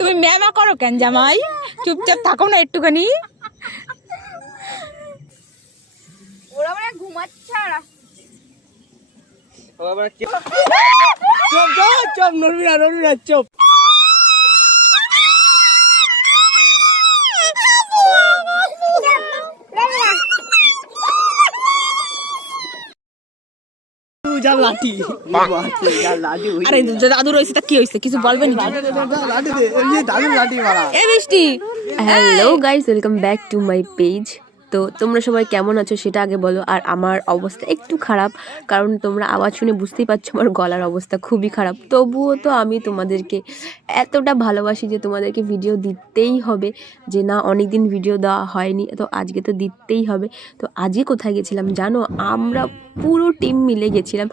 তুমি ম্যামা করো কেন জামাই? চুপচাপ থাকো না একটুখানি। ওরা মানে ঘুমাচ্ছে আর চপ নড়বি না চপ। লাঠি আরে দাদু রয়েছে তা কি হয়েছে, কিছু বলবে না? এ বৃষ্টি, hello guys, welcome back to my page. তো তোমরা সবাই কেমন আছো সেটা আগে বলো। আর আমার অবস্থা একটু খারাপ, কারণ তোমরা আওয়াজ শুনে বুঝতেই পারছো আমার গলার অবস্থা খুবই খারাপ। তবুও তো আমি তোমাদেরকে এতটা ভালোবাসি যে তোমাদেরকে ভিডিও দিতেই হবে, যে না অনেক দিন ভিডিও দেওয়া হয়নি, তো আজকে তো দিতেই হবে। তো আজকে কোথায় গেছিলাম জানো? আমরা পুরো টিম মিলে গেছিলাম